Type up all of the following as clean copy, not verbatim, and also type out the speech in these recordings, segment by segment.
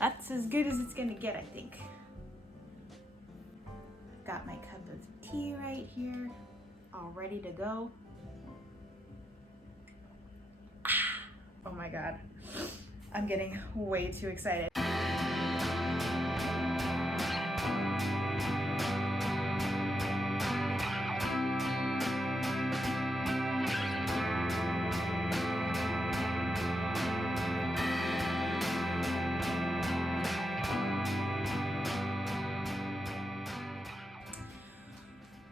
That's as good as it's gonna get, I think. Got my cup of tea right here, all ready to go. Oh my God, I'm getting way too excited.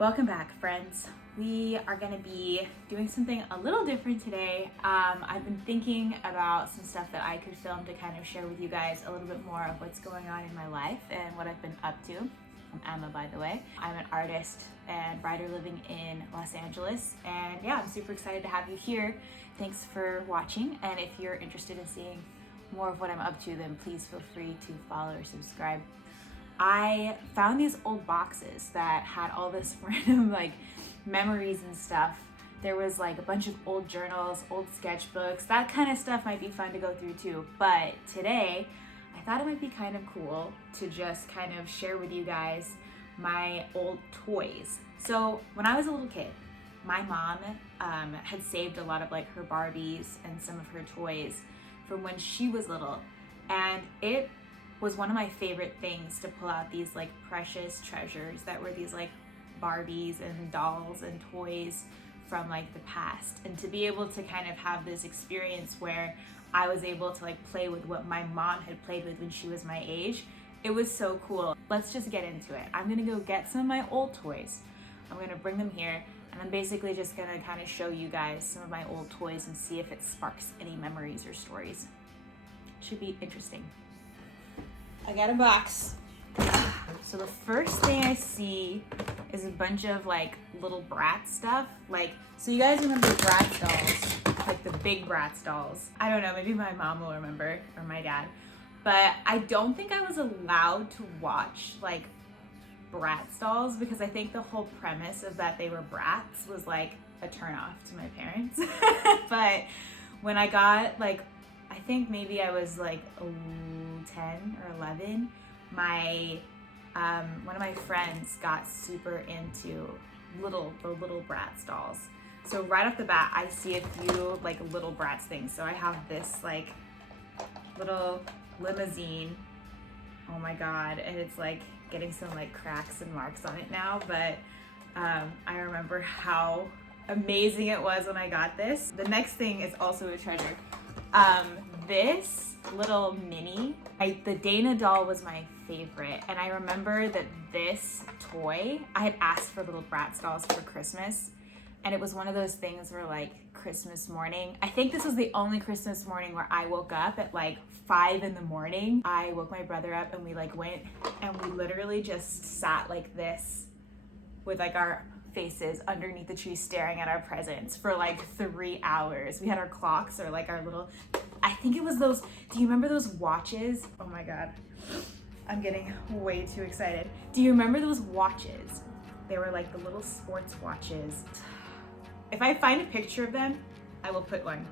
Welcome back, friends. We are going to be doing something a little different today. I've been thinking about some stuff that I could film to kind of share with you guys a little bit more of what's going on in my life and what I've been up to. I'm Emma, by the way. I'm an artist and writer living in Los Angeles, and yeah, I'm super excited to have you here. Thanks for watching, and if you're interested in seeing more of what I'm up to, then please feel free to follow or subscribe. I found these old boxes that had all this random like memories and stuff. There was like a bunch of old journals, old sketchbooks, that kind of stuff might be fun to go through too. But today, I thought it might be kind of cool to just kind of share with you guys my old toys. So when I was a little kid, my mom had saved a lot of like her Barbies and some of her toys from when she was little. And it was one of my favorite things to pull out these like precious treasures that were these like Barbies and dolls and toys from like the past, and to be able to kind of have this experience where I was able to like play with what my mom had played with when she was my age. It was so cool. Let's just get into it. I'm gonna go get some of my old toys. I'm gonna bring them here, and I'm basically just gonna kind of show you guys some of my old toys and see if it sparks any memories or stories. Should be interesting. I got a box. So the first thing I see is a bunch of like little Bratz stuff. Like, so you guys remember Bratz dolls, like the big Bratz dolls. I don't know, maybe my mom will remember, or my dad. But I don't think I was allowed to watch like Bratz dolls because I think the whole premise of that they were brats was like a turnoff to my parents. But when I got like, I think maybe I was like 10 or 11, my one of my friends got super into the little Bratz dolls. So right off the bat, I see a few like little Bratz things. So I have this like little limousine. Oh my God, and it's like getting some like cracks and marks on it now, but I remember how amazing it was when I got this. The next thing is also a treasure. This little mini, the Dana doll was my favorite, and I remember that this toy, I had asked for little Bratz dolls for Christmas, and it was one of those things where like Christmas morning, I think this was the only Christmas morning where I woke up at like 5 in the morning. I woke my brother up and we like went and we literally just sat like this with like our faces underneath the tree staring at our presents for like 3 hours. We had our clocks or like our little, I think it was those, do you remember those watches? Oh my God, I'm getting way too excited. Do you remember those watches? They were like the little sports watches. If I find a picture of them, I will put one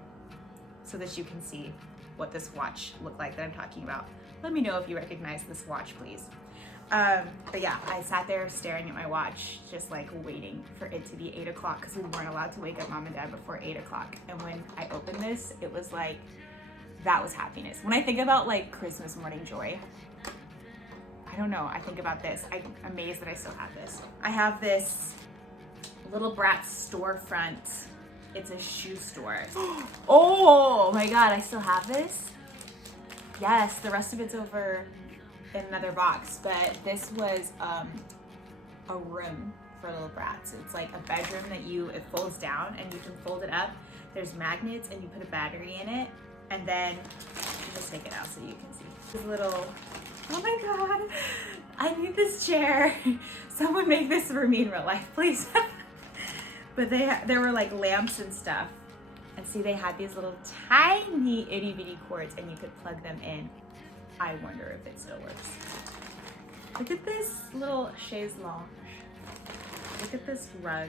so that you can see what this watch looked like that I'm talking about. Let me know if you recognize this watch, please. But yeah, I sat there staring at my watch, just like waiting for it to be 8 o'clock because we weren't allowed to wake up mom and dad before 8 o'clock. And when I opened this, it was like, that was happiness. When I think about like Christmas morning joy, I don't know, I think about this. I'm amazed that I still have this. I have this little Bratz storefront. It's a shoe store. Oh my God, I still have this? Yes, the rest of it's over in another box, but this was a room for little Bratz. It's like a bedroom that it folds down and you can fold it up. There's magnets and you put a battery in it, and then you just take it out so you can see. This little, oh my God, I need this chair. Someone make this for me in real life, please. But there were like lamps and stuff. And see, they had these little tiny itty bitty cords and you could plug them in. I wonder if it still works. Look at this little chaise lounge. Look at this rug.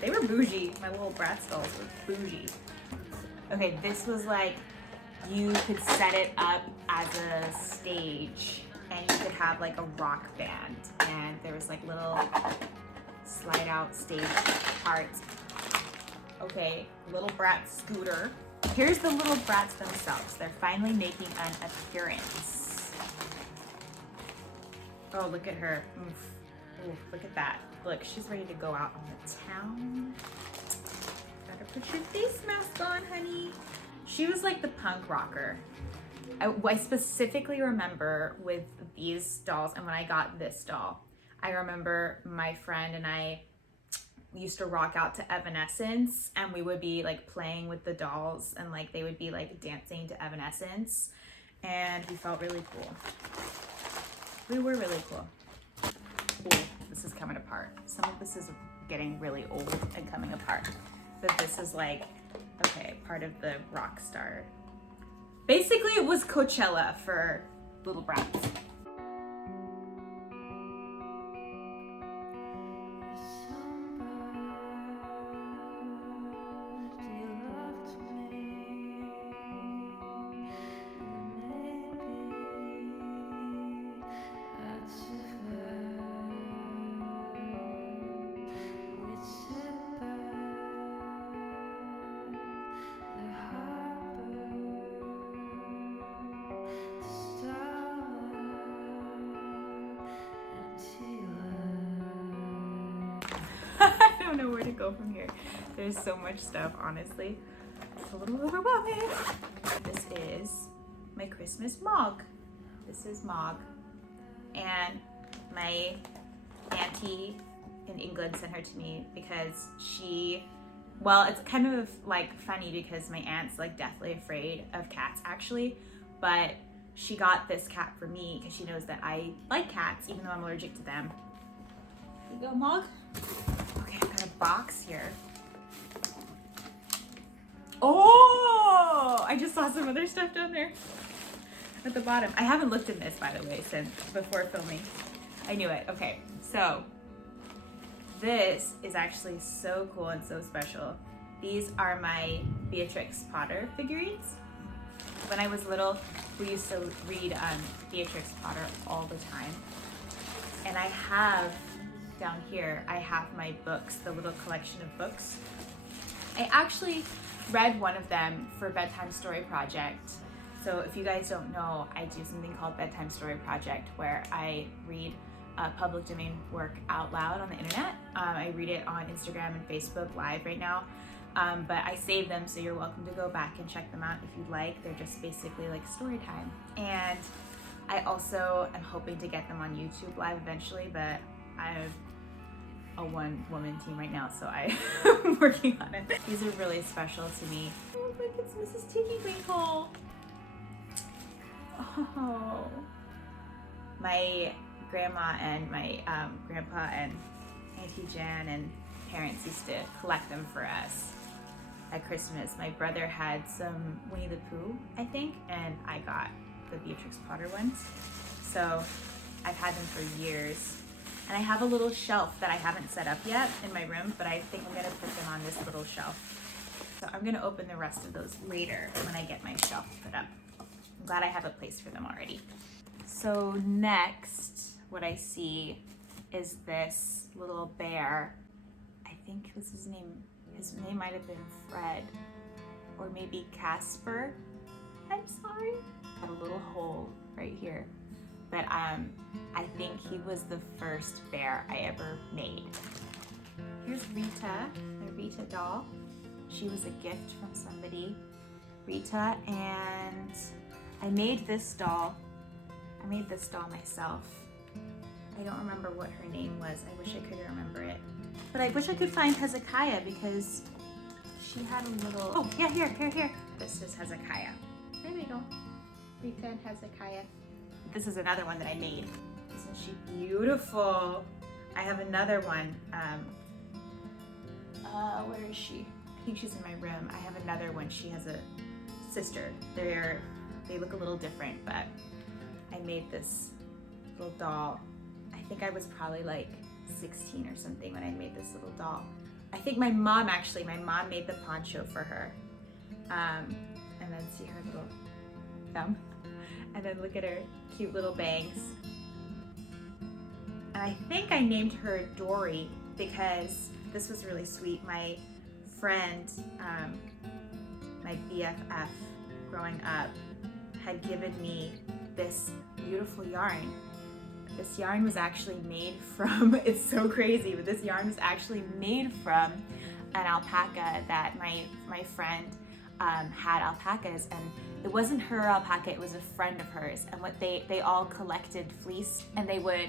They were bougie. My little Bratz dolls were bougie. Okay, this was like you could set it up as a stage and you could have like a rock band, and there was like little slide out stage parts. Okay, Little Brat scooter. Here's the Little Brats themselves. They're finally making an appearance. Oh, look at her. Oof. Oof, look at that. Look, she's ready to go out on the town. Gotta put your face mask on, honey. She was like the punk rocker. I specifically remember with these dolls, and when I got this doll, I remember my friend and I used to rock out to Evanescence, and we would be like playing with the dolls, and like they would be like dancing to Evanescence, and we felt really cool. We were really cool. Ooh, this is coming apart. Some of this is getting really old and coming apart, but this is like, okay, part of the rock star. Basically, it was Coachella for little brats. I don't know where to go from here. There's so much stuff, honestly. It's a little overwhelming. This is my Christmas Mog. This is Mog. And my auntie in England sent her to me because well, it's kind of like funny because my aunt's like deathly afraid of cats actually, but she got this cat for me because she knows that I like cats even though I'm allergic to them. Here you go, Mog. Okay, I've got a box here. Oh, I just saw some other stuff down there at the bottom. I haven't looked in this, by the way, since before filming. I knew it. Okay, so this is actually so cool and so special. These are my Beatrix Potter figurines. When I was little, we used to read Beatrix Potter all the time. And I have, down here, I have my books, the little collection of books. I actually read one of them for Bedtime Story Project. So if you guys don't know, I do something called Bedtime Story Project where I read public domain work out loud on the internet. I read it on Instagram and Facebook Live right now, but I save them, so you're welcome to go back and check them out if you'd like. They're just basically like story time. And I also am hoping to get them on YouTube Live eventually, but I'm a one-woman team right now, so I'm working on it. These are really special to me. Oh, look, it's Mrs. Tiki Winkle. Oh, my grandma and my grandpa and Auntie Jan and parents used to collect them for us at Christmas. My brother had some Winnie the Pooh, I think, and I got the Beatrix Potter ones. So I've had them for years. And I have a little shelf that I haven't set up yet in my room, but I think I'm gonna put them on this little shelf. So I'm gonna open the rest of those later when I get my shelf put up. I'm glad I have a place for them already. So next, what I see is this little bear. I think this is his name might have been Fred, or maybe Casper. I'm sorry. Got a little hole right here. But I think he was the first bear I ever made. Here's Rita, the Rita doll. She was a gift from somebody, Rita, and I made this doll. I made this doll myself. I don't remember what her name was. I wish I could remember it. But I wish I could find Hezekiah because she had a little, oh yeah, here. This is Hezekiah. There we go. Rita and Hezekiah. This is another one that I made. Isn't she beautiful? I have another one. Where is she? I think she's in my room. I have another one. She has a sister. They look a little different, but I made this little doll. I think I was probably like 16 or something when I made this little doll. I think my mom made the poncho for her. And then see her little them. And then look at her cute little bangs. And I think I named her Dory because this was really sweet. My friend, my BFF growing up, had given me this beautiful yarn. This yarn was actually made from, it's so crazy, but this yarn was actually made from an alpaca that my friend had alpacas, and it wasn't her alpaca, it was a friend of hers. And what they all collected fleece, and they would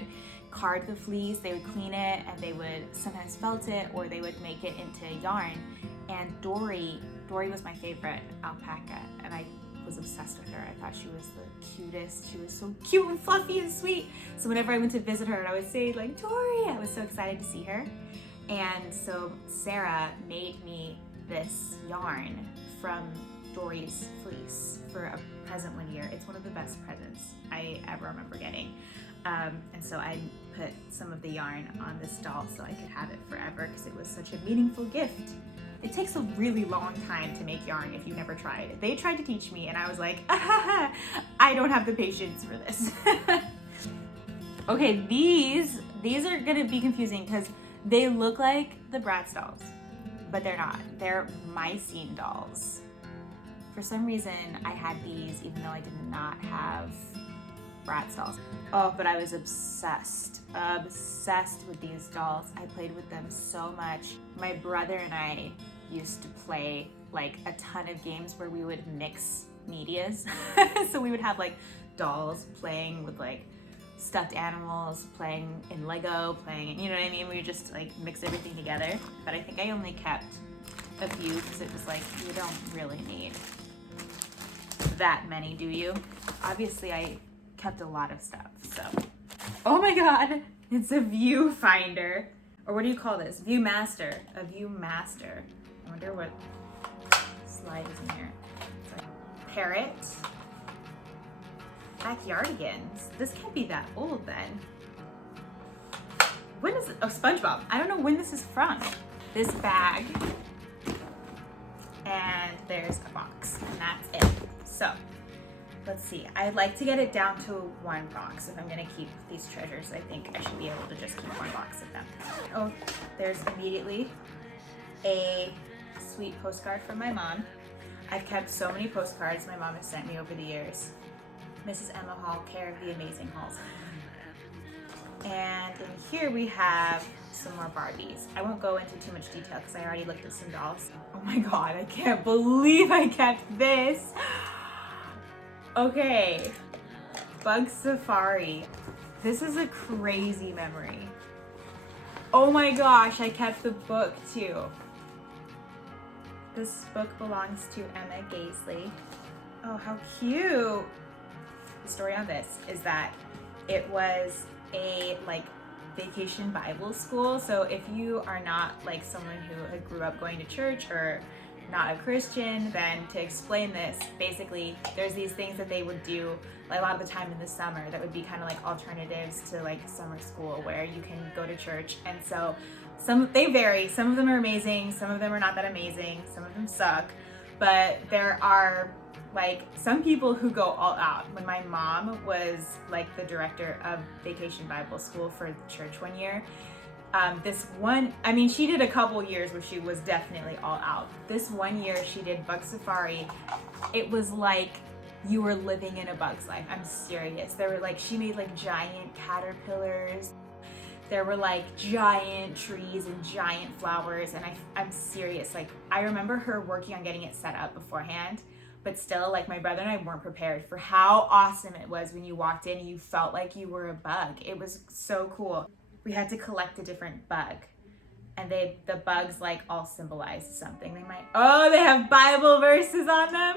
card the fleece, they would clean it, and they would sometimes felt it, or they would make it into yarn. And Dory was my favorite alpaca, and I was obsessed with her. I thought she was the cutest. She was so cute and fluffy and sweet. So whenever I went to visit her and I would say like, Dory, I was so excited to see her. And so Sarah made me this yarn from Dory's fleece for a present one year. It's one of the best presents I ever remember getting. And so I put some of the yarn on this doll so I could have it forever because it was such a meaningful gift. It takes a really long time to make yarn if you've never tried. They tried to teach me and I was like, I don't have the patience for this. Okay, these are gonna be confusing because they look like the Bratz dolls, but they're not. They're Mycene dolls. For some reason, I had these even though I did not have Bratz dolls. Oh, but I was obsessed with these dolls. I played with them so much. My brother and I used to play like a ton of games where we would mix medias. So we would have like dolls playing with like stuffed animals, playing in Lego, playing, you know what I mean? We would just like mix everything together. But I think I only kept a few because it was like, you don't really need that many, do you? Obviously I kept a lot of stuff, so. Oh my God, it's a viewfinder. Or what do you call this? Viewmaster, a Viewmaster. I wonder what slide is in here. It's like parrot. Backyardigans. This can't be that old then. When is it? Oh, SpongeBob. I don't know when this is from. This bag. And there's a box, and that's it. So, let's see. I'd like to get it down to one box. If I'm gonna keep these treasures, I think I should be able to just keep one box of them. Oh, there's immediately a sweet postcard from my mom. I've kept so many postcards my mom has sent me over the years. Mrs. Emma Hall, care of the amazing Halls. And in here we have some more Barbies. I won't go into too much detail because I already looked at some dolls. Oh my God, I can't believe I kept this. Okay, Bug Safari. This is a crazy memory. Oh my gosh, I kept the book too. This book belongs to Emma Gaisley. Oh, how cute. The story on this is that it was a like vacation Bible school. So if you are not like someone who grew up going to church or not a Christian, then to explain this, basically there's these things that they would do like a lot of the time in the summer that would be kind of like alternatives to like summer school where you can go to church. And so they vary. Some of them are amazing, some of them are not that amazing, some of them suck, but there are like some people who go all out. When my mom was like the director of Vacation Bible School for church one year, she did a couple years where she was definitely all out. This one year she did Bug Safari. It was like you were living in a bug's life. I'm serious. There were like, she made like giant caterpillars. There were like giant trees and giant flowers. And I'm serious. Like I remember her working on getting it set up beforehand. But still, like my brother and I weren't prepared for how awesome it was when you walked in and you felt like you were a bug. It was so cool. We had to collect a different bug. And the bugs like all symbolized something. They have Bible verses on them.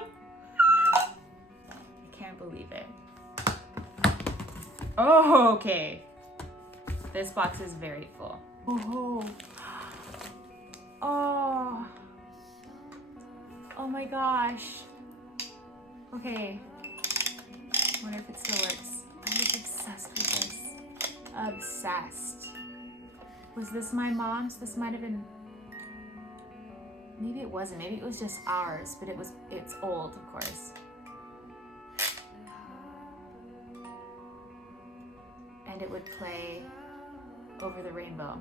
I can't believe it. Oh, okay. This box is very full. Oh my gosh. Okay, I wonder if it still works. I was obsessed with this. Obsessed. Was this my mom's? This might have been, maybe it wasn't. Maybe it was just ours, but it's old, of course. and it would play Over the Rainbow.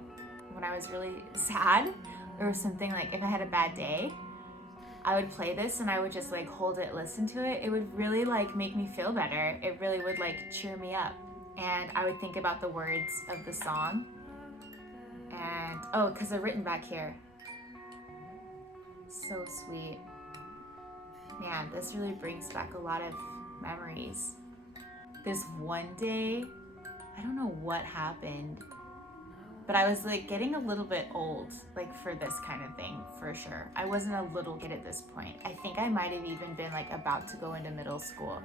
When I was really sad or something, like if I had a bad day, I would play this and I would just like hold it, listen to it. It would really like make me feel better. It really would like cheer me up. And I would think about the words of the song. And oh, because they're written back here. So sweet. Man, this really brings back a lot of memories. This one day, I don't know what happened, but I was like getting a little bit old, like for this kind of thing, for sure. I wasn't a little kid at this point. I think I might have even been like about to go into middle school.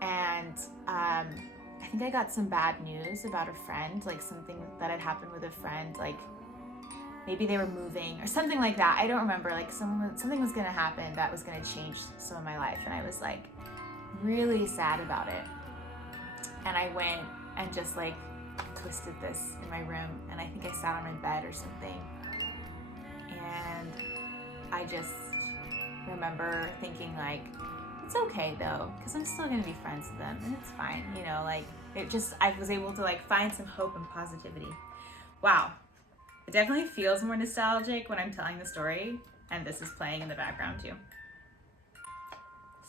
And I think I got some bad news about a friend, like something that had happened with a friend, like maybe they were moving or something like that. I don't remember, like something was gonna happen that was gonna change some of my life. And I was like really sad about it. And I went and just like twisted this in my room, and I think I sat on my bed or something, and I just remember thinking like, it's okay though, because I'm still gonna be friends with them and it's fine, you know, like I was able to like find some hope and positivity. Wow, it definitely feels more nostalgic when I'm telling the story, and this is playing in the background too.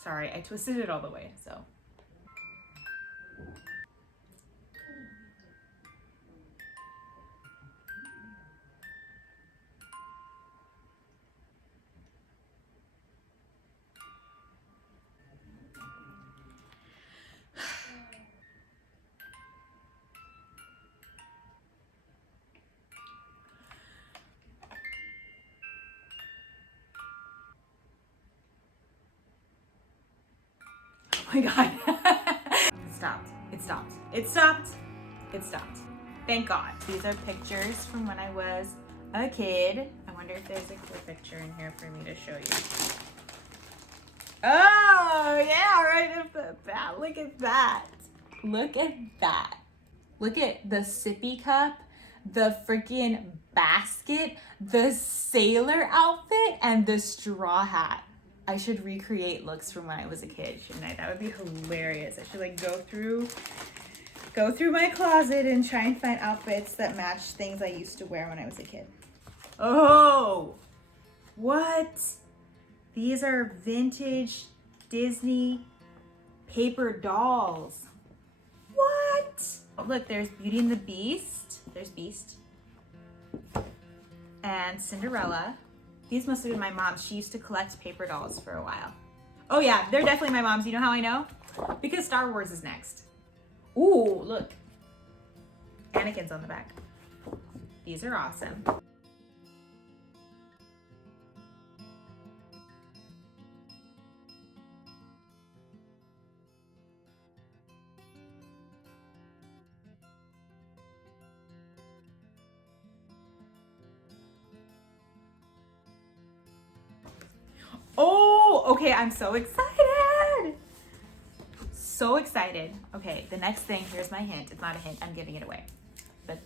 Sorry, I twisted it all the way, so. Oh my God. It stopped. It stopped. It stopped. It stopped. Thank God. These are pictures from when I was a kid. I wonder if there's a cool picture in here for me to show you. Oh, yeah, right at the bat. Look at that. Look at that. Look at the sippy cup, the freaking basket, the sailor outfit, and the straw hat. I should recreate looks from when I was a kid, shouldn't I? That would be hilarious. I should like go through my closet and try and find outfits that match things I used to wear when I was a kid. Oh, what? These are vintage Disney paper dolls. What? Oh, look, there's Beauty and the Beast. There's Beast. And Cinderella. These must have been my mom's. She used to collect paper dolls for a while. Oh yeah, they're definitely my mom's. You know how I know? Because Star Wars is next. Ooh, look. Anakin's on the back. These are awesome. Oh, okay, I'm so excited. So excited. Okay, the next thing, here's my hint. It's not a hint, I'm giving it away. But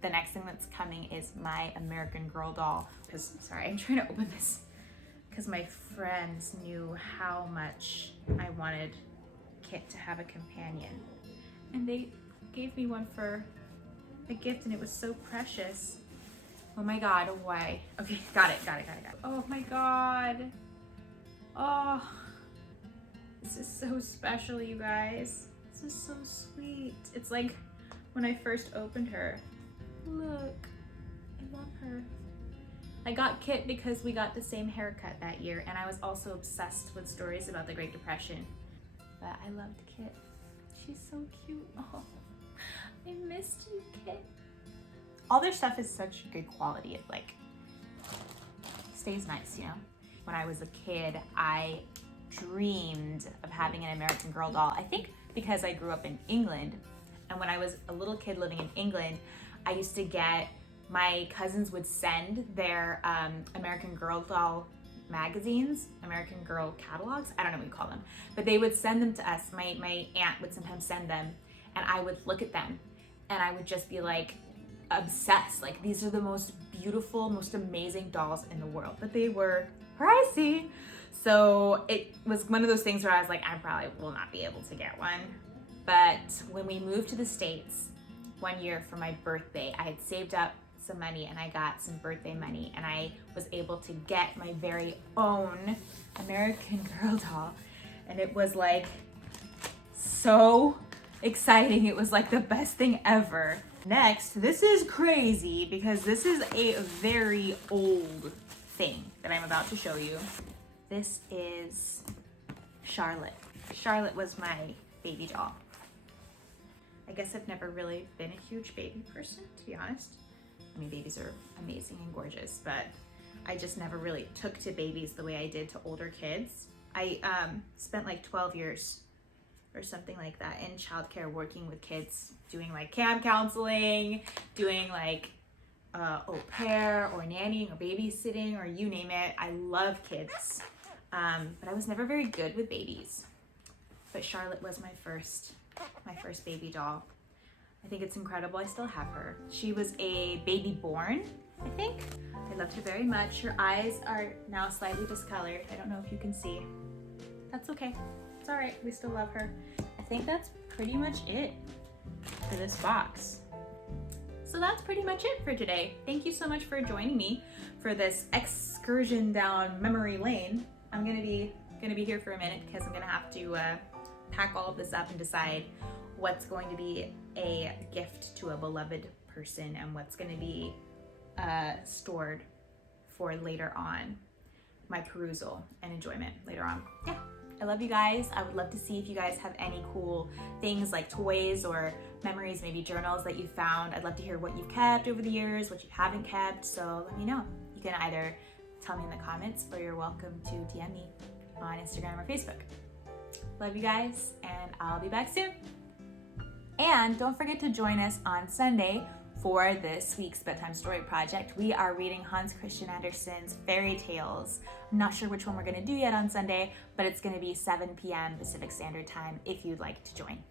the next thing that's coming is my American Girl doll. Sorry, I'm trying to open this because my friends knew how much I wanted Kit to have a companion. And they gave me one for a gift, and it was so precious. Oh my God, why? Okay, got it. Oh my God. Oh, this is so special, you guys. This is so sweet. It's like when I first opened her. Look, I love her. I got Kit because we got the same haircut that year, and I was also obsessed with stories about the Great Depression. But I loved Kit. She's so cute. Oh, I missed you, Kit. All their stuff is such good quality. It like stays nice, you know? When I was a kid, I dreamed of having an American Girl doll. I think because I grew up in England, and when I was a little kid living in England, I used to get, my cousins would send their American Girl doll magazines, American Girl catalogs, I don't know what you call them, but they would send them to us. My aunt would sometimes send them, and I would look at them, and I would just be like, obsessed. Like, these are the most beautiful, most amazing dolls in the world, but they were pricey. So it was one of those things where I was like, I probably will not be able to get one. But when we moved to the States, one year for my birthday. I had saved up some money and I got some birthday money, and I was able to get my very own American Girl doll, and it was like so exciting. It was like the best thing ever. Next, this is crazy because this is a very old thing that I'm about to show you. This is Charlotte. Charlotte was my baby doll. I guess I've never really been a huge baby person, to be honest. I mean, babies are amazing and gorgeous, but I just never really took to babies the way I did to older kids. I spent like 12 years or something like that in childcare, working with kids, doing like camp counseling, doing like au pair or nannying or babysitting or you name it. I love kids, but I was never very good with babies. But Charlotte was my first baby doll. I think it's incredible. I still have her. She was a baby born, I think. I loved her very much. Her eyes are now slightly discolored. I don't know if you can see. That's okay. It's all right. We still love her. I think that's pretty much it for this box. So that's pretty much it for today. Thank you so much for joining me for this excursion down memory lane. I'm gonna be here for a minute because I'm gonna have to pack all of this up and decide what's going to be a gift to a beloved person and what's going to be stored for later on, my perusal and enjoyment later on. Yeah, I love you guys. I would love to see if you guys have any cool things like toys or memories, maybe journals that you found. I'd love to hear what you've kept over the years, what you haven't kept, so let me know. You can either tell me in the comments or you're welcome to DM me on Instagram or Facebook. Love you guys, and I'll be back soon. And don't forget to join us on Sunday for this week's bedtime story project. We are reading Hans Christian Andersen's fairy tales. I'm not sure which one we're going to do yet on Sunday, but it's going to be 7 p.m. Pacific Standard Time if you'd like to join.